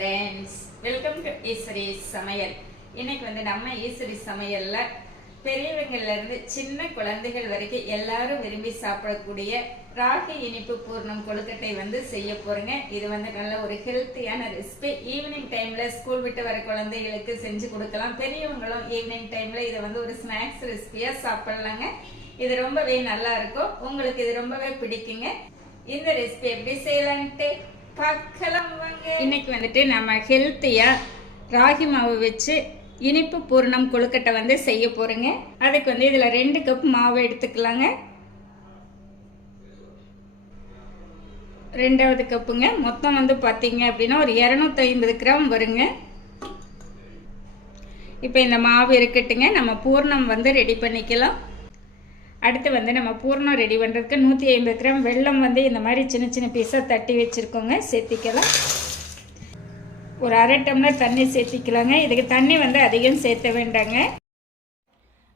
Friends welcome to Eswari சமையல். இன்னைக்கு வந்து நம்ம ஈஸ்வரி சமையல்ல பெரியவங்கள்ல இருந்து சின்ன குழந்தைகள் வரைக்கும் எல்லாரும் விரும்பி சாப்பிடக்கூடிய ராகி இனிப்பு பூர்ணம் கொழுக்கட்டை வந்து செய்ய போறேங்க. இது வந்து நல்ல ஒரு ஹெல்த்தியான ரெசிபி ஈவினிங் டைம்ல ஸ்கூல் விட்டு வர குழந்தைகளுக்கு செஞ்சு கொடுக்கலாம். பெரியவங்களும் ஈவினிங் டைம்ல இதை வந்து ஒரு ஸ்நாக்ஸ் ரெசிபியா சாப்பிடலாங்க. இது ரொம்பவே நல்லா இருக்கும். உங்களுக்கு இது ரொம்பவே பிடிக்குங்க. இந்த ரெசிபி எப்படி செய்யலான்ட்டு இன்னைக்கு வந்துட்டு நம்ம ஹெல்த்தியா ராகி மாவு வச்சு இனிப்பு பூர்ணம் கொழுக்கட்டை வந்து செய்ய போறேங்க. அதுக்கு வந்து இதுல ரெண்டு கப் மாவு எடுத்துக்கலாங்க. ரெண்டாவது கப்புங்க மொத்தம் வந்து பார்த்தீங்க அப்படின்னா ஒரு இரநூத்தி ஐம்பது கிராம் வருங்க. இப்போ இந்த மாவு இருக்கட்டுங்க. நம்ம பூர்ணம் வந்து ரெடி பண்ணிக்கலாம். அடுத்து வந்து நம்ம பூர்ணம் ரெடி பண்ணுறதுக்கு நூற்றி ஐம்பது கிராம் வெல்லம் வந்து இந்த மாதிரி சின்ன சின்ன பீஸாக தட்டி வச்சுருக்கோங்க. சேர்த்திக்கலாம். ஒரு அரை டம்ளர் தண்ணி சேர்த்திக்கலாங்க. இதுக்கு தண்ணி வந்து அதிகம் சேர்த்த வேண்டாங்க.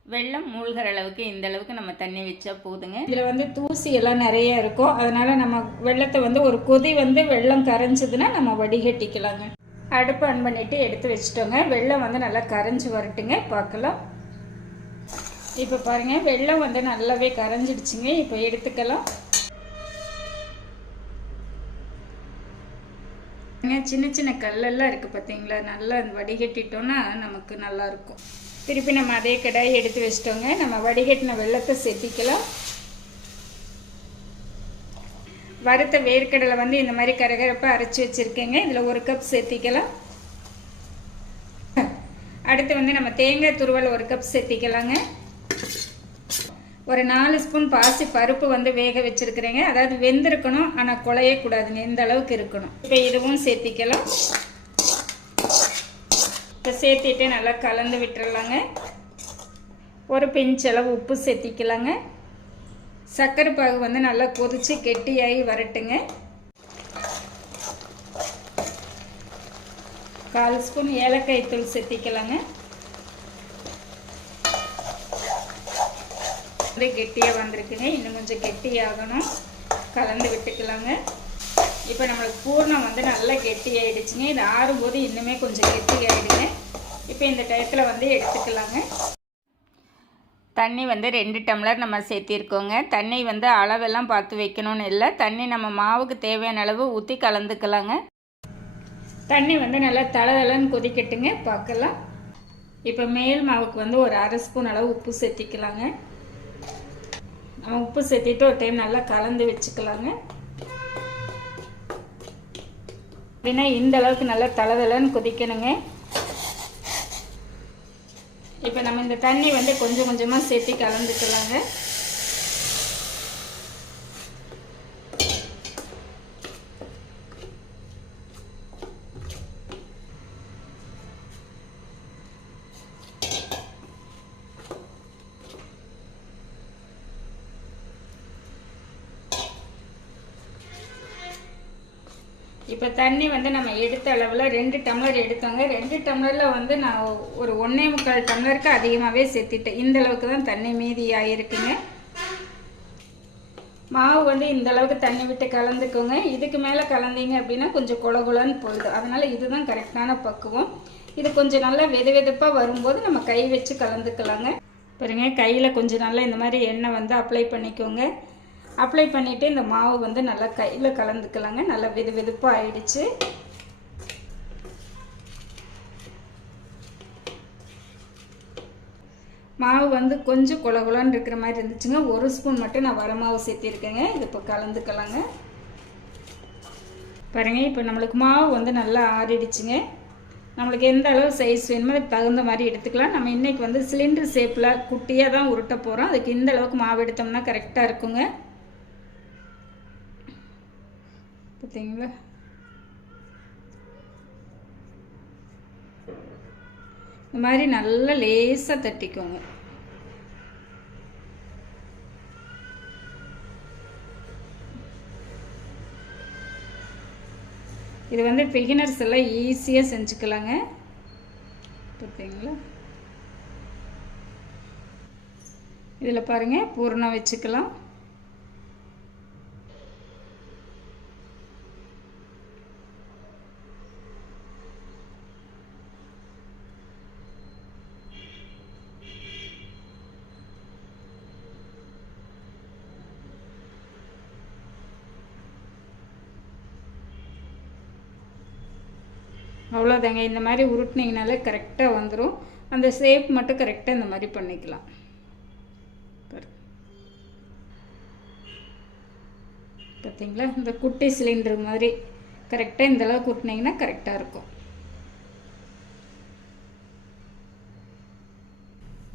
வெள்ளம் மூழ்கிற அளவுக்கு இந்த அளவுக்கு நம்ம தண்ணி வச்சா போதுங்க. இதில் வந்து தூசி எல்லாம் நிறைய இருக்கும். அதனால நம்ம வெள்ளத்தை வந்து ஒரு கொதி வந்து வெள்ளம் கரைஞ்சதுன்னா நம்ம வடிகட்டிக்கலாங்க. அடுப்பு ஆன் பண்ணிட்டு எடுத்து வச்சுட்டோங்க. வெள்ளம் வந்து நல்லா கரைஞ்சி வரட்டுங்க. பார்க்கலாம். இப்போ பாருங்க வெள்ளம் வந்து நல்லாவே கரைஞ்சிடுச்சுங்க. இப்போ எடுத்துக்கலாம். சின்ன சின்ன கல்லெல்லாம் இருக்குது பார்த்தீங்களா நல்லா வடிகட்டிட்டோன்னா நமக்கு நல்லாயிருக்கும். திருப்பி நம்ம அதே கடாயை எடுத்து வச்சிட்டோங்க. நம்ம வடிகட்டின வெள்ளத்தை சேர்த்திக்கலாம் வறுத்த வேர்க்கடலை வந்து இந்த மாதிரி கரகரப்பாக அரைச்சி வச்சுருக்கேங்க. இதில் ஒரு கப் சேர்த்திக்கலாம் அடுத்து வந்து நம்ம தேங்காய் துருவல் ஒரு கப் சேர்த்திக்கலாங்க ஒரு நாலு ஸ்பூன் பாசி பருப்பு வந்து வேக வச்சுருக்குறேங்க. அதாவது வெந்திருக்கணும் ஆனால் குழையக்கூடாதுங்க இந்த அளவுக்கு இருக்கணும். இப்போ இதுவும் சேர்த்திக்கலாம். இப்போ சேர்த்திட்டு நல்லா கலந்து விட்டுறலாங்க. ஒரு பிஞ்சளவு உப்பு சேர்த்திக்கலாங்க. சர்க்கரை பாகு வந்து நல்லா கொதித்து கெட்டியாகி வரட்டுங்க. கால் ஸ்பூன் ஏலக்காய் தூள் சேர்த்திக்கலாங்க. அப்படியே கெட்டியாக வந்திருக்குங்க. இன்னும் கொஞ்சம் கெட்டியாகணும். கலந்து விட்டுக்கலாங்க. இப்போ நம்மளுக்கு பூர்ணம் வந்து நல்லா கெட்டியாயிடுச்சுங்க. இது ஆறும்போது இன்னுமே கொஞ்சம் கெட்டி இப்போ இந்த டயத்தில் வந்து எடுத்துக்கலாங்க. தண்ணி வந்து ரெண்டு டம்ளர் நம்ம சேர்த்திருக்கோங்க. தண்ணி வந்து அளவெல்லாம் பார்த்து வைக்கணும்னு இல்லை. தண்ணி நம்ம மாவுக்கு தேவையான அளவு ஊற்றி கலந்துக்கலாங்க. தண்ணி வந்து நல்லா தளதளன்னு கொதிக்கட்டுங்க. பார்க்கலாம். இப்போ மேல் மாவுக்கு வந்து ஒரு அரை ஸ்பூன் அளவு உப்பு சேர்த்திக்கலாங்க. நம்ம உப்பு சேர்த்திட்டு ஒரு டைம் நல்லா கலந்து வச்சுக்கலாங்க. அப்படின்னா இந்த அளவுக்கு நல்லா தளதளன்னு கொதிக்கணுங்க. இப்போ நம்ம இந்த தண்ணி வந்து கொஞ்சம் கொஞ்சமாக சேர்த்து கலந்துக்கலாங்க. இப்போ தண்ணி வந்து நம்ம எடுத்த அளவில் ரெண்டு டம்ளர் எடுத்தோங்க. ரெண்டு டம்ளரில் வந்து நான் ஒரு ஒன்றே முக்கால் டம்ளருக்கு அதிகமாகவே சேர்த்திட்டேன். இந்த அளவுக்கு தான் தண்ணி மீதி ஆகிருக்குங்க மாவு வந்து இந்த அளவுக்கு தண்ணி விட்டு கலந்துக்கோங்க. இதுக்கு மேலே கலந்தீங்க அப்படின்னா கொஞ்சம் குளகுலன்னு போயிடும். அதனால் இதுதான் கரெக்டான பக்குவம். இது கொஞ்சம் நல்லா வெது வெதுப்பாக வரும்போது நம்ம கை வச்சு கலந்துக்கலாங்க. பாருங்க கையில் கொஞ்சம் நல்லா இந்த மாதிரி எண்ணெய் வந்து அப்ளை பண்ணிக்கோங்க. அப்ளை பண்ணிவிட்டு இந்த மாவு வந்து நல்லா கையில் கலந்துக்கலாங்க. நல்லா வெது வெதுப்பாக ஆயிடுச்சு. மாவு வந்து கொஞ்சம் குலகுலான்னு இருக்கிற மாதிரி இருந்துச்சுங்க. ஒரு ஸ்பூன் மட்டும் நான் வர மாவு சேர்த்திருக்கேங்க. இது இப்போ கலந்துக்கலாங்க. பாருங்க இப்போ நம்மளுக்கு மாவு வந்து நல்லா ஆறிடுச்சுங்க. நம்மளுக்கு எந்த அளவு சைஸ் வேணுமோ அதுக்கு தகுந்த மாதிரி எடுத்துக்கலாம். நம்ம இன்றைக்கி வந்து சிலிண்டர் ஷேப்பில் குட்டியாக தான் உருட்ட போகிறோம் அதுக்கு இந்த அளவுக்கு மாவு எடுத்தோம்னா கரெக்டாக இருக்குங்க. பார்த்தீங்களா இந்த மாதிரி நல்லா லேசாக தட்டிக்கோங்க. இது வந்து பிகினர்ஸ் எல்லாம் ஈஸியாக செஞ்சுக்கலாங்க. பார்த்தீங்களா இதில் பாருங்கள் பூர்ணம் வச்சுக்கலாம். அவ்வளோதாங்க இந்த மாதிரி உருட்டினீங்கனாலே கரெக்டாக வந்துடும் அந்த ஷேப் மட்டும் கரெக்டாக இந்த மாதிரி பண்ணிக்கலாம். பார்த்தீங்களா இந்த குட்டி சிலிண்டர் மாதிரி கரெக்டாக இந்த அளவுக்கு உருட்டினீங்கன்னா கரெக்டாக இருக்கும்.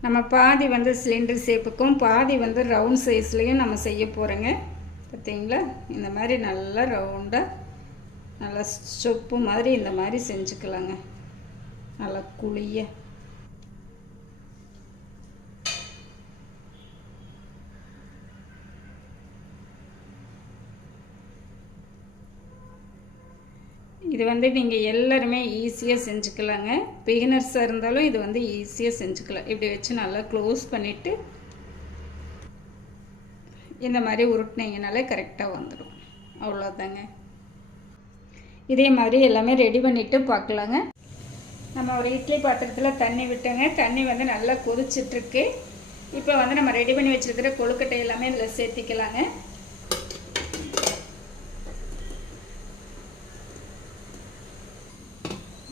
நம்ம பாதி வந்து சிலிண்டர் ஷேப்புக்கும் பாதி வந்து ரவுண்ட் சைஸ்லேயும் நம்ம செய்ய போகிறோங்க பார்த்தீங்களா இந்த மாதிரி நல்லா ரவுண்டாக நல்லா சொப்பு மாதிரி இந்த மாதிரி செஞ்சுக்கலாங்க. நல்லா குழிய. இது வந்து நீங்கள் எல்லாருமே ஈஸியாக செஞ்சுக்கலாங்க. பிகினர்ஸாக இருந்தாலும் இது வந்து ஈஸியாக செஞ்சுக்கலாம். இப்படி வச்சு நல்லா க்ளோஸ் பண்ணிவிட்டு இந்த மாதிரி உருட்டினீங்கனாலே கரெக்டாக வந்துடும் அவ்வளோதாங்க இதே மாதிரி எல்லாமே ரெடி பண்ணிவிட்டு பார்க்கலாங்க. நம்ம ஒரு இட்லி பாத்திரத்தில் தண்ணி விட்டோங்க. தண்ணி வந்து நல்லா கொதிச்சிட்ருக்கு. இப்போ வந்து நம்ம ரெடி பண்ணி வச்சுருக்கிற கொழுக்கட்டை எல்லாமே இதில் சேர்த்திக்கலாங்க.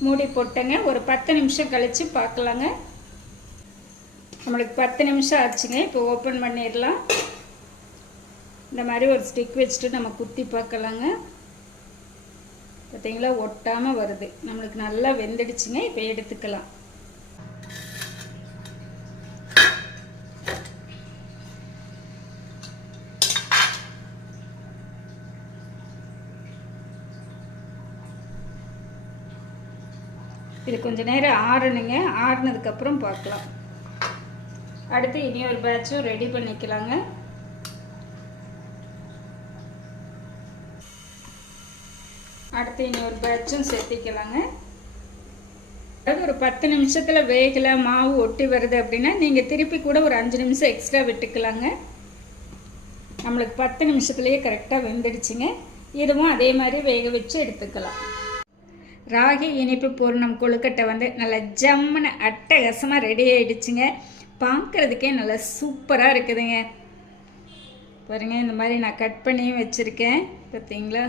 மூடி போட்டேங்க. ஒரு பத்து நிமிஷம் கழித்து பார்க்கலாங்க. நம்மளுக்கு பத்து நிமிஷம் ஆச்சுங்க. இப்போ ஓப்பன் பண்ணிடலாம். இந்த மாதிரி ஒரு ஸ்டிக் வச்சுட்டு நம்ம குத்தி பார்க்கலாங்க. பார்த்தீங்களா ஒட்டாமல் வருது. நம்மளுக்கு நல்லா வெந்துடுச்சுங்க இப்போ எடுத்துக்கலாம். இது கொஞ்ச நேரம் ஆறணுங்க. ஆறுனதுக்கப்புறம் பார்க்கலாம். அடுத்து இனி ஒரு பேட்சும் ரெடி பண்ணிக்கலாங்க. அடுத்து இனி ஒரு பேட்சும் சேர்த்திக்கலாங்க அதாவது ஒரு பத்து நிமிஷத்தில் வேகலை மாவு ஒட்டி வருது அப்படின்னா நீங்கள் திருப்பி கூட ஒரு அஞ்சு நிமிஷம் எக்ஸ்ட்ரா விட்டுக்கலாங்க. நம்மளுக்கு பத்து நிமிஷத்துலேயே கரெக்டாக வெந்துடுச்சுங்க. இதுவும் அதே மாதிரி வேக வச்சு எடுத்துக்கலாம். ராகி இனிப்பு பூர்ணம் கொழுக்கட்டை வந்து நல்லா ஜம்முன்னு அட்டகாசமாக ரெடி ஆகிடுச்சுங்க பார்க்குறதுக்கே நல்லா சூப்பராக இருக்குதுங்க. பாருங்கள் இந்த மாதிரி நான் கட் பண்ணியும் வச்சுருக்கேன். பார்த்தீங்களா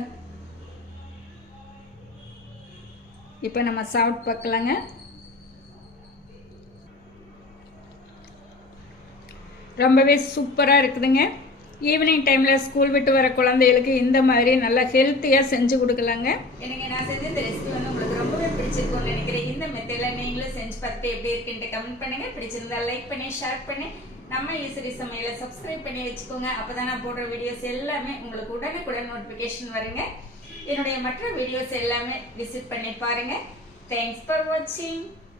இப்போ நம்ம சாப்பிட்டு பார்க்கலாங்க. ரொம்பவே சூப்பராக இருக்குதுங்க. ஈவினிங் டைமில் ஸ்கூல் விட்டு வர குழந்தைகளுக்கு இந்த மாதிரி நல்லா ஹெல்த்தியாக செஞ்சு கொடுக்கலாங்க. எனக்கு நான் செஞ்ச இந்த ரெசிபி வந்து உங்களுக்கு ரொம்பவே பிடிச்சிருக்கும்னு நினைக்கிறேன். இந்த மெத்தடில் நீங்களும் செஞ்சு பார்த்து எப்படி இருக்குன்ட்டு கமெண்ட் பண்ணுங்கள் பிடிச்சிருந்தா லைக் பண்ணி ஷேர் பண்ணி நம்ம ஈஸ்வரி சமையலை சப்ஸ்கிரைப் பண்ணி வச்சுக்கோங்க. அப்போ தான் நான் போடுற வீடியோஸ் எல்லாமே உங்களுக்கு உடனுக்குடன் நோட்டிஃபிகேஷன் வருங்க. என்னுடைய மற்ற வீடியோஸ் எல்லாமே விசிட் பண்ணி பாருங்கள் தேங்க்ஸ் ஃபார் வாட்சிங்